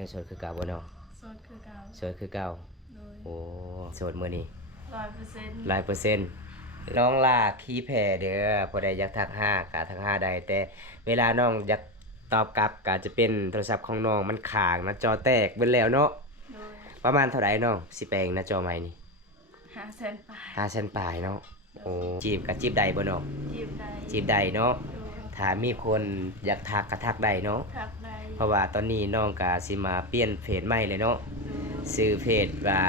ยังโสดคือเก่าบ่เนาะโสดคือเก่าโสดคือเก่าโดยโอ้โสดมื้อนี้100% 100%น้องลาขี้แพ้เด้อผู้ใดอยากทักหาก็ทักหาได้แต่เวลาน้องอยากตอบกลับก็จะเป็นโทรศัพท์ของน้องมันค้างหน้าจอแตกเบิดแล้วเนาะโดยประมาณเท่าไหร่น้องสิแปลงหน้าจอใหม่นี่500,000ปลาย500,000ปลายเนาะโอ้จีบก็จีบได้บ่น้องจีบได้จีบได้เนาะโดยถ้ามีคนอยากทักก็ทักได้เนาะทักได้เพราะว่าตอนนี้น้องก็สิมาเปลี่ยนเพจใหม่เลยเนาะโดยชื่อเพจว่า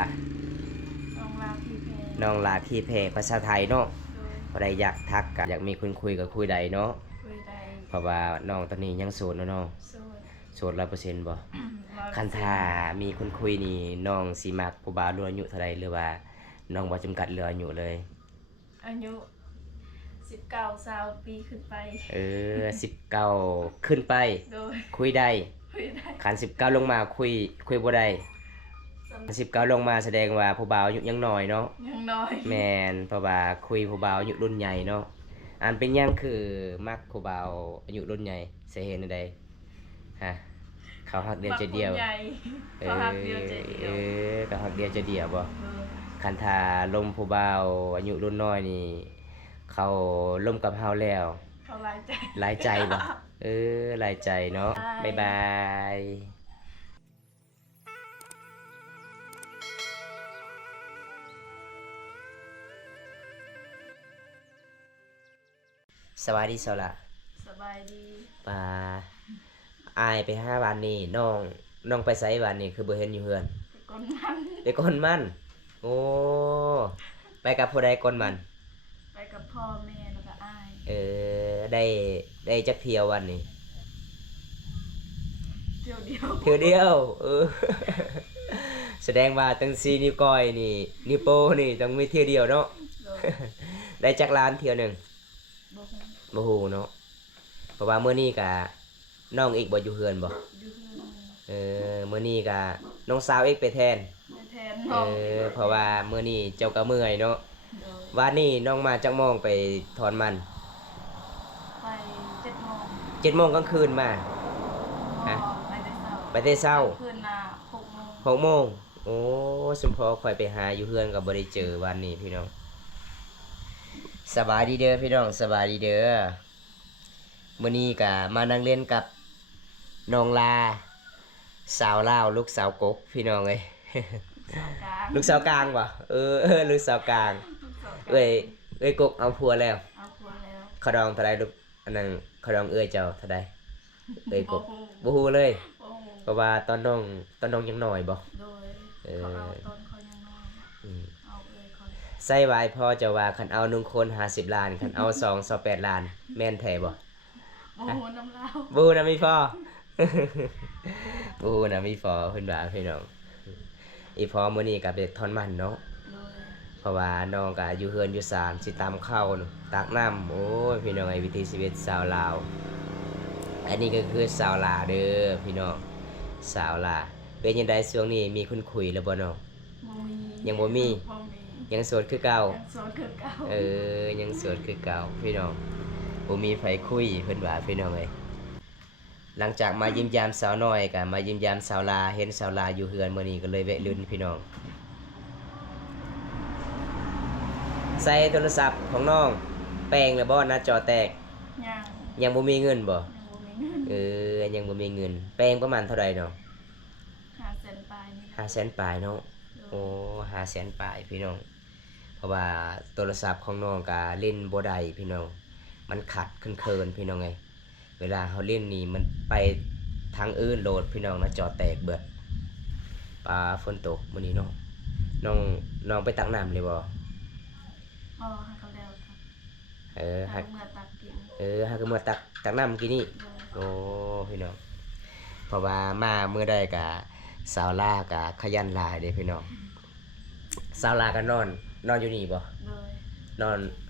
น้องลาพี่แพรน้องลาที่เพจภาษาไทยเนาะโดยผู้ใดอยากทักก็อยากมีคนคุยก็คุยได้เนาะคุยได้เพราะว่าน้องตอนนี้ยังโสดเนาะน้องโสด โสด100%บ่คัน100%ถ้ามีคนคุยนี่น้องสิมักผู้บ่าวรุ่นอายุเท่าใดหรือว่าน้องบ่จำกัดเรื่องอายุเลยอายุ19-20 ปีขึ้นไป19ขึ้นไปโดยคุยได้คุยได้คัน19ลงมาคุยบ่ได้19ลงมาแสดงว่าผู้บ่าวอายุยังน้อยเนาะยังน้อยแม่นเพราะว่าคุยผู้บ่าวอายุรุ่นใหญ่เนาะอันเป็นหยังคือมักผู้บ่าวอายุรุ่นใหญ่สิเห็นจั่งใดฮะเขาฮักเดียวใจเดียวเขาฮักเดียวใจเดียวก็ฮักเดียวใจเดียวบ่ เออคันถ้าลมผู้บ่าวอายุรุ่นน้อยนี่เขาล่มกับเฮาแล้วเขาหลายใจหลายใจบ่หลายใจเนาะบ๊ายบายสวัสดีสละสบายดีป่าอายไป5วันนี้น้องไปไสวันนี้คือบ่เห็นอยู่เฮือนไปก้นมันโอ้ไปกับผู้ใดก่อนมันไปกับพ่อแม่แล้วก็อ้ายได้จักเที่ยววันนี้เที่ยวเดียวแสดงว่าตั้ง4นิ้วก้อยนี่นิ้วโป้นี่ต้องมีเที่ยวเดียวเนาะได้จักล้านเที่ยวหนึงบ่ฮู้เนาะเพราะว่ามื้อนี้ก็น้องอีกบ่อยู่เฮือนบ่อยู่เฮือนมื้อนี้ก็น้องสาวอีกไปแทนน้องเพราะว่ามื้อนี้เจ้าก็เมื่อยเนาะวันนี้น้องมาจักโมงไปถอนมันไป7 โมง7 โมงกลางคืนมาฮะไปแต่เช้าคืนน่ะ6 โมง6 โมงโอ้สมพอค่อยไปหาอยู่เฮือนก็บ่ได้เจอวันนี้พี่น้องสบายดีเด้อพี่น้องสบายดีเด้อมื้อนี้ก็มานั่งเล่นกับน้องลาสาวลาวลูกสาวกกพี่น้องเอ้ยลูกสาวกลางบ่ลูกสาวกลางเอ้ยกกเอาผัวแล้วเขาดองเท่าใดลูกอันนั้นเขาดองเอ้ยเจ้าเท่าใดกกบ่ฮู้เลยเพราะว่าตอนน้องยังน้อยบ่โดยเขาเอาตอนเขายังน้อยเอาเอ้ยเขาใส่ไว้พอจะว่าคันเอา1คน50ล้านคันเอา2 28ล้านแม่นแท้บ่บ่ฮู้นำลาวบ่ฮู้นำมีพอบ่ฮู้นำมีพอเพิ่นว่าพี่น้องอีพอมื้อนี้ก็ไปถอนมันเนาะเพราะว่าน้องก็อยู่เฮือนอยู่ศาลสิตามข้าวตักน้ำโอ้ยพี่น้องไอ้วิถีชีวิตชาวลาวอันนี้ก็คือชาวลาวเด้อพี่น้องชาวลาวเป็นจังได๋ช่วงนี้มีคนคุยแล้วบ่น้องยังบ่มียังโสดคือเก่ายังโสดคือเก่าพี่น้องบ่มีไผคุยเพิ่นว่าพี่น้องเอ้ยหลังจากมายิ้มยามสาวน้อยก็มายิ้มยามสาวลาเห็นสาวลาอยู่เฮือนมื้อนี้ก็เลยแวะลื่นพี่น้องใส่โทรศัพท์ของน้องแปลงแล้วบ่หน้าจอแตกยังบ่มีเงินบ่ยังบ่มีเงินแปลงประมาณเท่าใดเนาะ500,000ปลาย500,000ปลายเนาะโอ้500,000ปลายพี่น้องเพราะว่าโทรศัพท์ของน้องก็เล่นบ่ได้พี่น้องมันขัดเคินๆพี่น้องไงเวลาเฮาเล่นนี่มันไปทางอื่นโหลดพี่น้องหน้าจอแตกเบิดฝนตกมื้อนี้เนาะน้องไปตักน้ำเลยบ่ให้เขาแล้วครับให้เมื่อตักกินให้ก็เมื่อตักน้ำกินนี่โอ้พี่น้องเพราะว่ามามื้อใดก็สาวลาก็ขยันหลายเด้พี่น้องสาวลาก็นอนอยู่นี่บ่น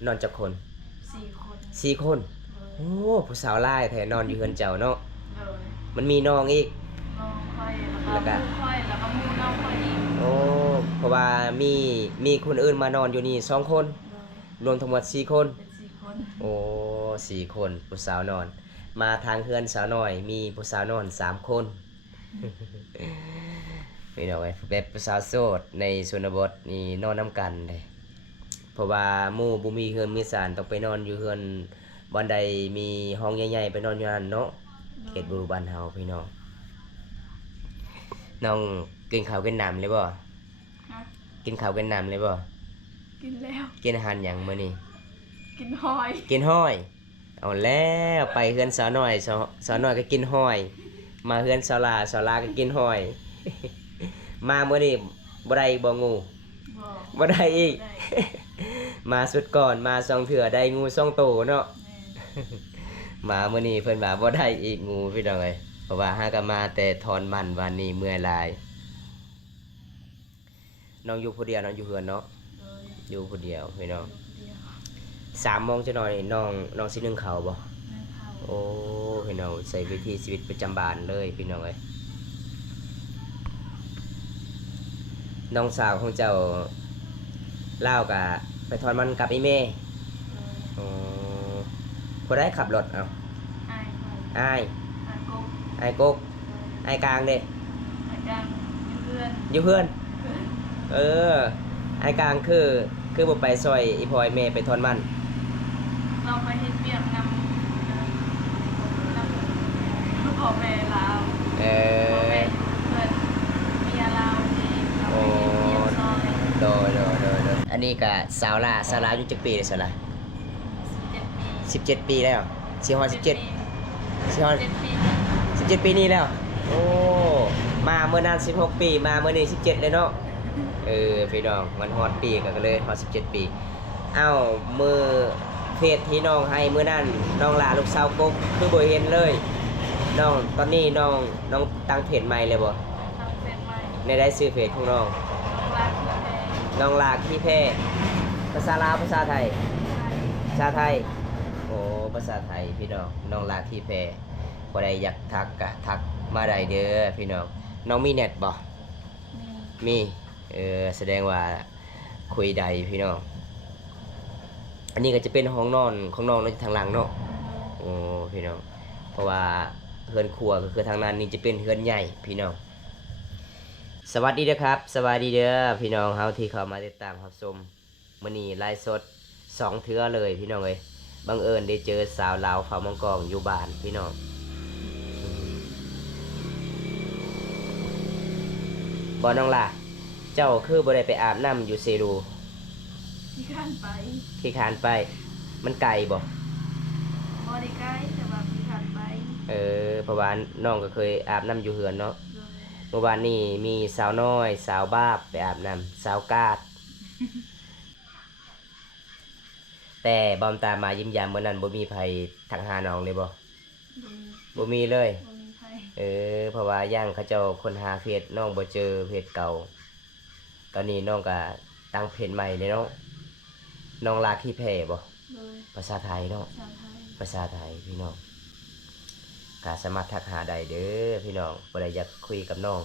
อนจักคน4 คนโอ้ผู้สาวลายแท้นอนอยู่เฮือนเจ้าเนาะมันมีน้องอีกน้องค่อยแล้วก็ค่อยแล้วก็หมู่น้องค่อยอีกโอ้เพราะว่ามีคนอื่นมานอนอยู่นี่2 คนรวมทั้งหมด4 คนเป็น4 คนโอ้4 คนผู้สาวนอนมาทางเฮือนสาวน้อยมีผู้สาวนอน3 คน พี่น้องเอ้ยแบบสาวโสดในชนบทนี่นอนนํกันเลยเพราะว่าหมู่บ่มีเฮือนมีศาลต้องไปนอนอยู่เฮือนบ่อนใดมีห้องใหญ่ๆไปนอนอยู่นั่นเนาะเขตบ่บ้านเฮาพี่น้องน้องกินข้าวกินน้ำเลยบ่ ฮะ กินข้าวกินน้ำเลยบ่ กินแล้ว กินอาหารหยังมื้อนี้ กินหอย กินห้อยเอาแล้วไปเฮือนสาวน้อยสาวน้อยก็กินห้อย มาเฮือนสาวลาก็กินห้อย มามื้อนี้บ่ได้บ่งู บ่ บ่ได้อีก ได้ มาสุดก่อนมาสองเถื่อได้งู2ตัวเนาะ แม่ มามื้อนี้เพิ่นว่าบ่ได้อีกงูพี่น้องเอ้ยเพราะว่าหาก็มาแต่ทอนมันวันนี้เมื่อยหลายน้องอยู่ผู้เดียวน้องอยู่เฮือนเนาะ โดย อยู่ผู้เดียวพี่น้อง อยู่คนเดียว 3 โมงจะหน่อยน้องสินึ่งข้าวบ่ แม่เข้า โอ้พี่น้องใส่วิถีชีวิตประจำบ้านเลยพี่น้องเอ้ยน้องสาวของเจ้าเล่าวกะไปทอนมันกับอีเม่ โดย อ๋อผู้ได้ขับรถเอา อายไป อ้าย อายกบ อ้ายกก โดย อ้ายกลางเด้ อายกลางอยู่เพื่อน อยู่เพื่อน เพื่อน เอออ้ายกลางคือบ่ไปซอยอีพอยแม่ไปทอนมัน เราไปเฮ็ดเวียกนำพ่อแม่ลาว เอ พ่อ อ แม่อยู่เพื่อนเมียลาวนี่เราไปเฮ็ดเวียกซอย โดยอันนี้ก็สาวลาอยู่จักปีเลยสาวลา 17 ปี 17 ปีแล้วสิฮอด17สิฮอด 17 ปี 17 ปีนี้แล้ว โอ้ มาเมื่อนั้น16 ปี มาเมื่อนี้17เลยเนาะ เออพี่น้องมันฮอดปีก็เลยฮอด17 ปี เอ้ามือเฟซที่น้องให้มื้อนั้นน้องลาลูกสาวกกคือบ่เห็นเลย น้องตอนนี้น้องตั้งเพจใหม่เลยบ่ ทำเฟซใหม่ ในได้ซื้อเพจของน้อง น้องรักที่แพง น้องลาขี้แพ้ภาษาลาวภาษาไทย ภาษาไทย โอ้ ภาษาไทยพี่น้อง น้องลาขี้แพ้บ่ได้อยากทักกะทักมาได้เด้อพี่น้อง น้องมีเน็ตบ่ มี มีแสดงว่าคุยใดพี่น้อง อันนี้ก็จะเป็นห้องนอนของน้องทางหลังเนาะ โอ้พี่น้อง เพราะว่าเฮือนครัวก็คือทางนั้นนี่จะเป็นเฮือนใหญ่พี่น้อง สวัสดีเด้อครับ สวัสดีเด้อพี่น้องเฮาที่เข้ามาติดตามรับชมมื้อนี้ไลฟ์สด2 เทื่อเลยพี่น้องเอ้ยบังเอิญได้เจอสาวลาวฝามังกรอยู่บ้านพี่น้องบ่น้องล่ะ เจ้าคือบ่ได้ไปอาบน้ำอยู่เซรู ที่ข้านไป ที่คานไป มันไกลบ่ บริใกล้แต่ว่าที่ข้านไป เพราะว่าน้องก็เคยอาบน้ำอยู่เฮือนเนาะ โดย เมื่อวานนี้มีสาวน้อย สาวบ้าบไปอาบน้ำสาวกาด แต่บอมตามมายิ้มยามเมื่อนั้นบ่มีไผทักหาน้องเลยบ่ บ่มี บ่มีเลย บ่มีไผ เพราะว่าย่างเขาเจ้าคนหาเพจน้องบ่เจอเพจเก่า ตอนนี้น้องก็ตั้งเพจใหม่เลยเนาะน้องลาขี้แพ้บ่ โดย ภาษาไทยเนาะ ชาวไทย ภาษาไทยพี่น้องก็สามารถทักหาได้เด้อพี่น้องบ่ได้อยากคุยกับน้อง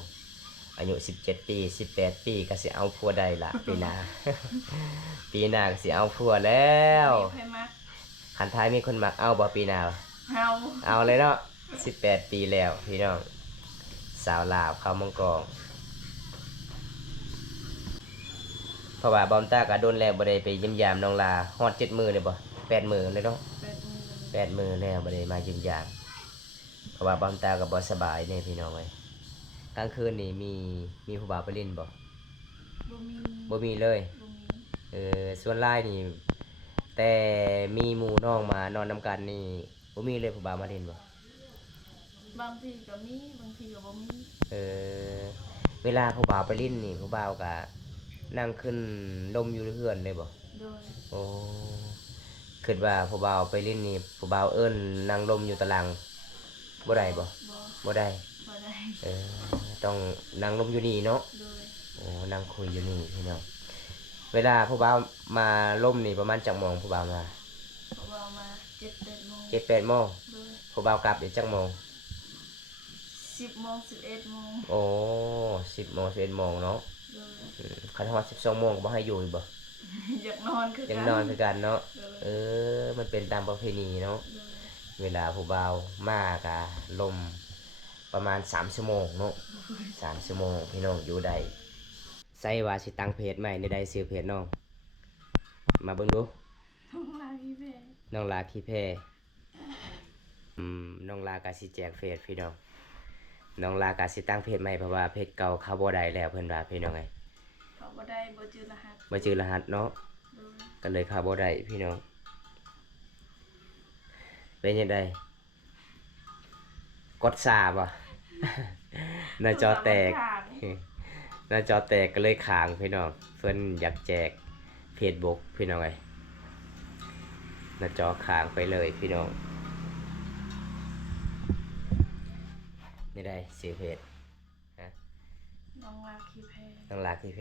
อายุ17 ปี18 ปีก็สิเอาผัวได้ละปีหน้า ปีหน้าก็สิเอาผัวแล้ว มีไผมัก คันท้ายมีคนมักเอาบ่ปีหน้า เฮา เอาเลยเนาะ18 ปีแล้วพี่น้องสาวลาวเข้ามังกรเพราะว่าบอมตาก็โดนแล้วบ่ได้ไปเยี่ยมยามน้องลาฮอด7 มื้อเลยบ่8 มื้อเลยเนาะ 8 มื้อ 8 มื้อแล้วบ่ได้มาเยี่ยมยามเพราะว่าบอมตาก็บ่สบายแน่พี่น้องเอ้ยกลางคืนนี่มีผู้บ่าวไปเล่นบ่ บ่มี บ่มีเลย บ่มี ส่วนหลายนี่แต่มีหมู่น้องมานอนนํกันนี่บ่มีเลยผู้บ่าวมาเล่นบ่ บางทีก็มีบางทีก็บ่มี เวลาผู้บ่าวไปเล่นนี่ผู้บ่าวก็นั่งขึ้นลมอยู่เรือนเลยบ่ โดย โอ้คิดว่าผู้บ่าวไปเล่นนี่ผู้บ่าวเอิ้นนั่งลมอยู่ตารางบ่ได้บ่ บ่ บ่ได้ บ่ได้ ต้องนั่งลมอยู่นี่เนาะ โดย โอ้นั่งคุยอยู่นี่พี่น้องเวลาผู้บ่าวมาล่มนี่ประมาณจักโมงผู้บ่าวมา เพราะว่ามา7-8 โมง 7-8 โมง โดย ผู้บ่าวกลับอีกจักโมง 10 โมง 11 โมง โอ้10 โมง 11 โมงเนาะ โดย คันฮอด12 โมงก็บ่ให้อยู่อีกบ่ อยากนอนคือ ยัง กัน นอนคือกันเนาะ โดย มันเป็นตามประเพณีเนาะ โดย เวลาผู้บ่าวมากะลม ประมาณ3ชั่วโมงเนาะ3ชั่วโมงพี่น้องอยู่ได้ใส่ว่าสิตั้งเพจใหม่ในใดซื้อเพจน้องมาเบิ่งดู น้องลาพี่แม่ น้องลาขี้แพน้องลากาสิแจกเฟซพี่น้องน้องลากาสิตั้งเพจใหม่เพราะว่าเพจเก่าเขาบ่ได้แล้วเพิ่นว่าพี่น้องไง เขาบ่ได้บ่จื้อรหัส บ่ชื่อรหัสเนาะ โดย ก็เลยเข้าบ่ได้พี่น้องเป็นยังไงกดซาบ่ หน้าจอแตก หน้าจอแตกก็เลยค้างพี่น้องเพิ่นอยากแจกเพจบุ๊กพี่น้องไงหน้าจอค้างไปเลยพี่น้องนี่ได้ซื้อเพจ น้องลาพี่แพ้ น้องลาขี้แพ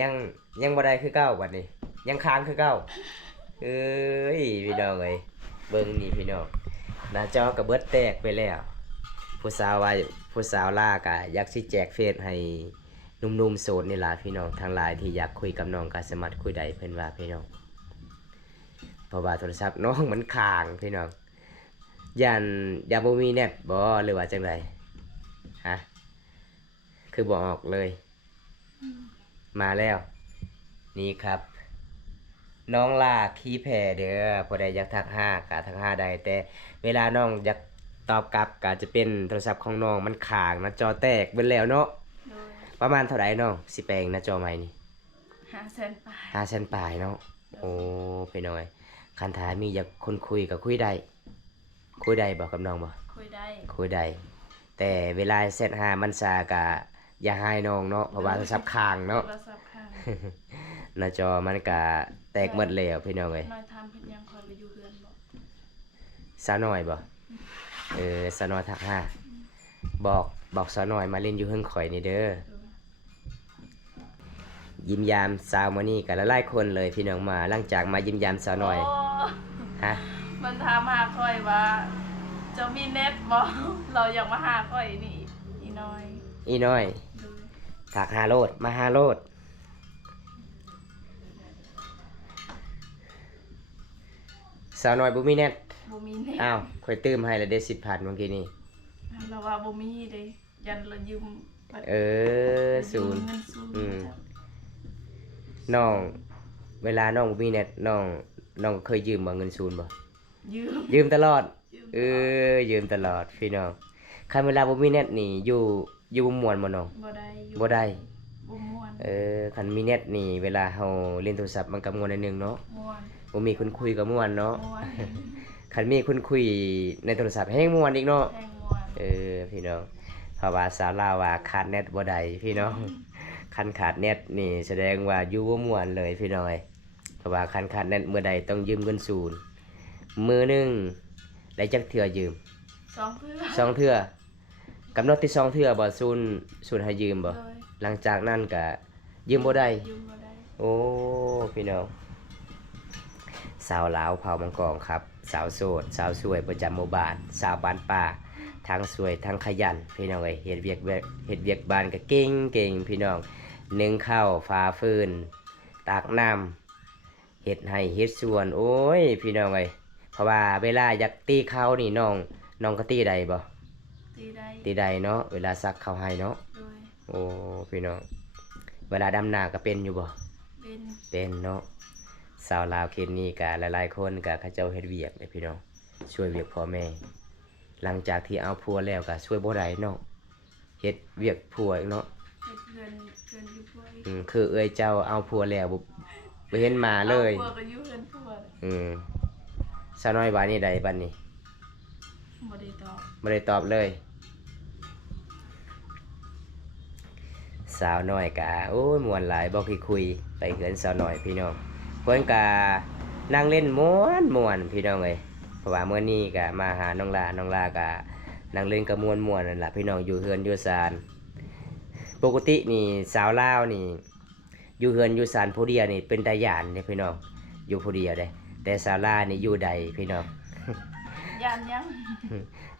ยังบ่ได้คือเก่าบัดนี้ ยังค้างคือเก่าเอ้ยพี่น้องเอ้ยเบิ่งนี่พี่น้องหน้าจอก็เบิดแตกไปแล้วผู้สาวว่าผู้สาวลากะอยากสิแจกเฟซให้หนุ่มๆโสดนี่ล่ะพี่น้องทางหลายที่อยากคุยกับน้องก็สามารถคุยได้เพิ่นว่าพี่น้องเพราะว่าโทรศัพท์น้องมันค้างพี่น้องย่านบ่มีเน็ตบ่หรือว่าจังไดฮะคือบ่ออกเลย มาแล้ว นี่ครับ น้องลาขี้แผ่เด้อพอได้อยากทักหากะทักหาได้แต่เวลาน้องอยากตอบกลับก็จะเป็นโทรศัพท์ของน้องมันค้างหน้าจอแตกเบิดแล้วเนาะ โดย ประมาณเท่าไหร่น้องสิแปลงหน้าจอใหม่นี่ 500,000ปลาย 500,000ปลายเนาะโอ้พี่น้อยคันถามีอยากคนคุยก็คุยได้บ่กับน้องบ่ คุยได้ คุยได้แต่เวลาเซตหามันซากะอย่าให้น้องเนาะเพราะว่าโทรศัพท์ค้างเนาะ โทรศัพท์ค้าง หน้าจอมันก็แตกหมดแล้วพี่น้องเอ้ย น้อยทำเฮ็ดหยังคอยไปอยู่เฮือนบ่ สาวน้อยบ่สาวน้อยทักหาบอกสาวน้อยมาเล่นอยู่เฮิงข่อยนี่เด้อ โดย ยิ้มยามสาวมื้อนี้ก็หลายๆคนเลยพี่น้องมาหลังจากมายิ้มยามสาวน้อย โ ฮะ มันถามหาค่อยว่าเจะมีเน็ตบ่ เราอยากมาหาค่อยนี่อีน้อย อีน้อย โดย ทักหาโลดมาหาโลดสาวน้อยบ่มีเน็ต บ่มีเน็ต อ้าวข่อยตื้มให้แล้วได้10,000เมื่อกี้นี้ เราว่าบ่มีเด้ยันเรายืมบัตร ศูนย์ เงินศูนย์ อืม จ้ะ น้องเวลาน้องบ่มีเน็ตน้องเคยยืมบ่เงินศูนย์บ่ ยืม ยืมตลอด ยืม ยืมตลอดพี่น้องคันเวลาบ่มีเน็ตนี่อยู่บ่ม่วนบ่น้อง บ่ได้อยู่ บ่ได้ บ่ม่วน คันมีเน็ตนี่เวลาเฮาเล่นโทรศัพท์มันก็ม่วนหน่อยหนึงเนาะ ม่วน บ่มีคนคุยก็ม่วนเนาะ ม่วน คันมีคนคุยในโทรศัพท์แฮงม่วนอีกเนาะ แพงม่วน พี่น้องเพราะว่าสาวลาวว่าขาดเน็ตบ่ได้พี่น้องคันขาดเน็ตนี่แสดงว่าอยู่บ่ม่วนเลยพี่น้องเอ้ยเพราะว่าคันขาดเน็ตมื้อใดต้องยืมเงินศูนย์มื้อหนึงได้จักเทื่อยืม สองเพื่อ สองเทื่อกำหนดที่2เทื่อบ่ศูนย์ให้ยืมบ่ โดย หลังจากนั้นก็ยืมบ่ได้ ยืมบ่ได้ โอ้พี่น้องสาวลาวเผ่ามังกรครับสาวโสดสาวสวยประจำหมู่บ้านสาวบ้านป่าทั้งสวยทั้งขยันพี่น้องเอ้ยเฮ็ดเวียกบ้านก็เก่งพี่น้องนึ่งข้าวฟ้าฟืนตากน้ำเฮ็ดให้เฮ็ดสวนโอ้ยพี่น้องเอ้ยเพราะว่าเวลาอยากตีข้าวนี่น้องก็ตีได้บ่ ตีได้ ตีได้เนาะเวลาซักข้าวให้เนาะ โดย โอ้พี่น้องเวลาดำนาก็เป็นอยู่บ่ เป็น เป็นเนาะสาวลาวเขตนี้ก็หลายๆคนก็เขาเจ้าเฮ็ดเวียกเลยพี่น้องช่วยเวียกพ่อแม่ หลังจากที่เอาผัวแล้วก็ช่วยบ่ได้เนาะเฮ็ดเวียกผัวอีกเนาะ เป็นเพื่อนอยู่พวก คือเอ้ยเจ้าเอาผัวแล้วบ่เห็นมาเลย พวกก็อยู่เพื่อนพวก สาวน้อยว่านี่ใดบัดนี้ บ่ได้ตอบ บ่ได้ตอบเลยสาวน้อยก็โอ้ยม่วนหลายบ่คุยไปเฮือนสาวน้อยพี่น้องเพิ่นก็นั่งเล่นม่วนพี่น้องเอ้ยเพราะว่ามื้อนี้ก็มาหาน้องลาก็นั่งเล่นก็ม่วนนั่นล่ะพี่น้องอยู่เฮือนอยู่ศาลปกตินี่สาวลาวนี่อยู่เฮือนอยู่ศาลผู้เดียวนี่เป็นตาย่านเด้พี่น้องอยู่ผู้เดียวเด้แต่สาวลาวนี่อยู่ใดพี่น้อง ย่านยัง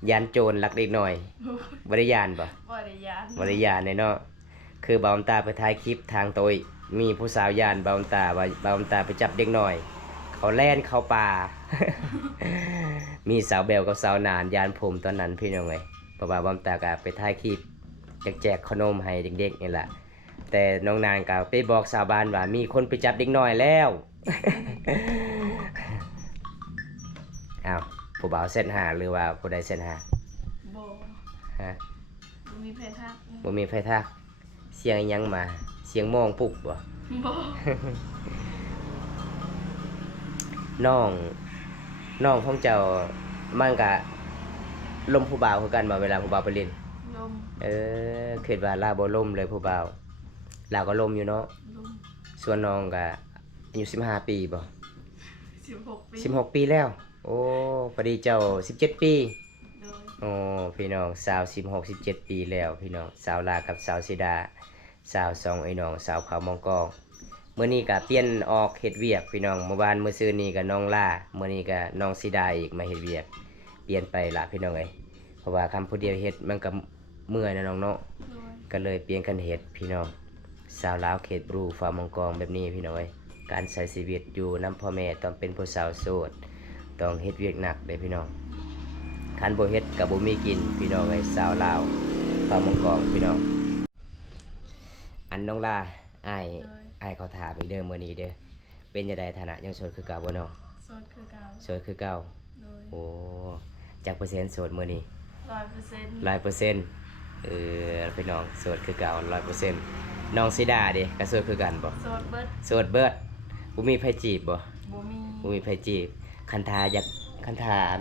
ยานโจรลักเล็กน้อยบ่ได้ยานบ่ บ่ได้ย่าน บ่ได้ยานเนาะคือบ่าวตาไปถ่ายคลิปทางโตยมีผู้สาวยานบ่าวตาว่าบ่าวตาไปจับเด็กน้อย เขาแล่นเข้าป่า มีสาวแบวกับสาวนานยานผมตอนนั้นพี่น้องเอ้ย เพราะว่าบอมตาก็ไปถ่ายคลิปแจกขนมให้เด็กๆนี่แหละแต่น้องนางก็ไปบอกชาวบ้านว่ามีคนไปจับเด็กน้อยแล้ว อ้าวผู้บ่าวเส้นหาหรือว่าผู้ใดเส้นหา โบ ฮะ บ่มีเพทัก บ่มีไฟทักเสียงอิหยังมาเสียงมองปลุกบ่ โบ น้องน้องของเจ้ามันก็ลมผู้บ่าวคือกันบ่เวลาผู้บ่าวไปเล่น ลม คิดว่าลาวบ่ลมเลยผู้บ่าวลาวก็ลมอยู่เนาะ ลม ส่วนน้องก็อายุ15 ปีบ่ 16 ปี 16 ปีแล้ว โอ้พอดีเจ้า17 ปี โดย โอ้พี่น้องสาว16 17 ปีแล้วพี่น้องสาวลากับสาวสิดาสาวสองไอ้น้องสาวขาวมองกองมื้อนี้ก็เปลี่ยนออกเฮ็ดเวียกพี่น้องเมื่อวานมื้อซื่อนี้ก็น้องลามื้อนี้ก็น้องสิดาอีกมาเฮ็ดเวียกเปลี่ยนไปละพี่น้องเอ้ยเพราะว่าคำผู้เดียวเฮ็ดมันก็เมื่อยนะน้องเนาะ โดย ก็เลยเปลี่ยนกันเฮ็ดพี่น้องสาวลาวเขตบรูฟาร์มองกองแบบนี้พี่น้องเอ้ยการใช้ชีวิตอยู่นํพ่อแม่ต้องเป็นผู้สาวโสดต้องเฮ็ดเวียกหนักเด้พี่น้อง คันบ่เฮ็ดก็บ่มีกินพี่น้องเอ้ยสาวลาวฟาร์มองกองพี่น้องอันน้องลาอ้ายเขาถามอีกเด้อมื้อนี้เด้อเป็นจังไดฐานะยังโสดคือเก่าบ่น้อง โสดคือเก่า โสดคือเก่า โดย โอ้จักเปอร์เซ็นต์โสดมื้อนี้ 100% 100%พี่น้องโสดคือเก่า 100%น้องสิดาเด้ก็โสดคือกันบ่ โสดเบิด โสดเบิดบ่มีไผจีบบ่ บ่มี บ่มีไผจีบคันทา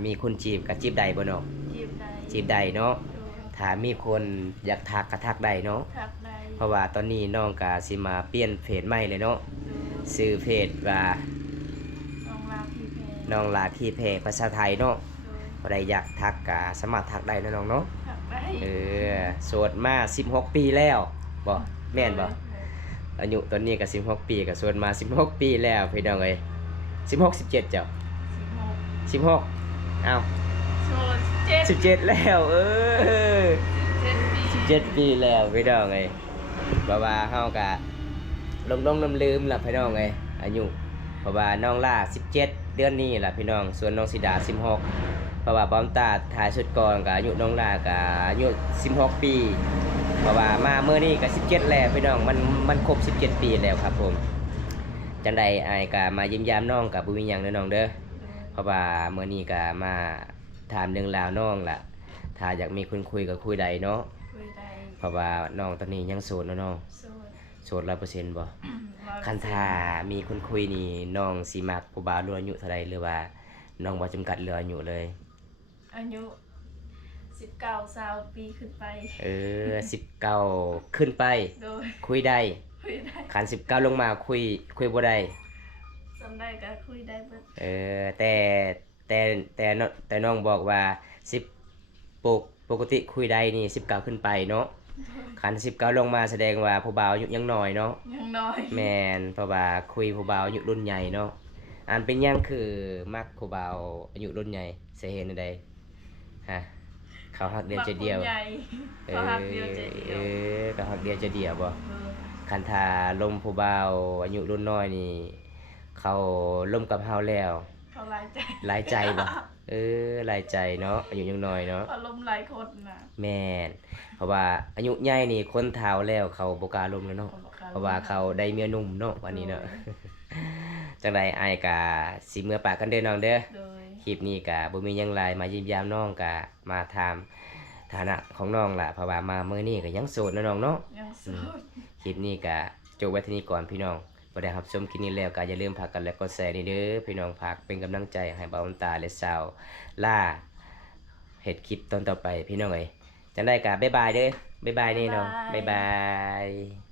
มีคนจีบก็จีบได้บ่น้อง จีบได้ จีบได้เนาะ โดย ถ้ามีคนอยากทักก็ทักได้เนาะ ทักได้ เพราะว่าตอนนี้น้องก็สิมาเปลี่ยนเพจใหม่เลยเนาะ โดย ชื่อเพจว่า น้องลาพี่แพร น้องลาที่เพจภาษาไทยเนาะ โดย บ่ได้อยากทักก็สามารถทักได้เนาะน้องเนาะ ทักได้ โสดมา16 ปีแล้วบ่แม่นบ่ โดย อายุตอนนี้ก็16 ปีก็โสดมา16 ปีแล้วพี่น้องเอ้ย16 17เจ้า 16 16อ้าว โสด7 17แล้ว7 ปี 17 ปีแล้วพี่น้องเอ้ยเพราะว่าเฮาก็ลงลืมๆล่ะพี่น้องเอ้ยอายุเพราะว่าน้องล่า17 เดือนนี้ล่ะพี่น้องส่วนน้องสิดา16เพราะว่าบอมตาถ่ายชุดก่อนก็อายุน้องล่าก็อายุ16 ปีเพราะว่ามามื้อนี้ก็17แล้วพี่น้องมันครบ17 ปีแล้วครับผมจังใดอ้ายก็มายิ้มยามน้องก็บ่มีหยังเด้อน้องเด้อเพราะว่ามื้อนี้ก็มาถามเรื่องราวน้องล่ะถ้าอยากมีคนคุยก็คุยได้เนาะ คุยได้ เพราะว่าน้องตอนนี้ยังโสดเนาะน้อง โสด โสด100%บ่ 100% คันถ้ามีคนคุยนี่น้องสิมักผู้บ่าวรุ่นอายุเท่าใดหรือว่าน้องบ่จำกัดเรื่องอายุเลย อายุ19-20 ปีขึ้นไป 19ขึ้นไป โดย คุยได้ คุยได้ คัน19ลงมาคุยบ่ได้ จำได้ก็คุยได้เบิด แต่น้องบอกว่า10ปกติคุยได้นี่19ขึ้นไปเนาะคัน19ลงมาแสดงว่าผู้บ่าวอายุยังน้อยเนาะ ยังน้อย แม่นเพราะว่าคุยผู้บ่าวอายุรุ่นใหญ่เนาะอันเป็นหยังคือมักผู้บ่าวอายุรุ่นใหญ่สิเห็นใดฮะเขาฮักเดียวใจเดียว มักผู้ใหญ่เขาฮักเดียวใจเดียว เขาฮักเดียวใจเดียวบ่ เออ คันถ้าลมผู้บ่าวอายุรุ่นน้อยนี่เขาล่มกับเฮาแล้ว เขาหลายใจ หลายใจบ่หลายใจเนาะอายุยังน้อยเนาะ เขาลมหลายคนน่ะ แม่นเพราะว่าอายุใหญ่นี่คนเฒ่าแล้วเขาบ่กล้าลมแล้วเนาะ เพราะว่าเขาได้เมียหนุ่มเนาะวันนี้เนาะ จังใดอ้ายกะสิเมื่อปากกันเด้อน้องเด้อ โดย คลิปนี้กะบ่มีหยังหลายมายิ้มยามน้องกะมาถามฐานะของน้องล่ะเพราะว่ามามื้อนี้ก็ยังโสดนะน้องเนาะ ยังโสด คลิปนี้กะจบไว้ที่นี่ก่อนพี่น้องบ่ได้รับชมคลิปนี้แล้วก็อย่าลืมพากันและกดแชร์นี่เด้อพี่น้องพากเป็นกำลังใจให้บ่าวน้ำตาและสาวล่าเฮ็ดคลิปตอนต่อไปพี่น้องเอ้ยจังได๋กะบ๊ายบายเด้อบ๊ายบายนี่น้องบ๊ายบาย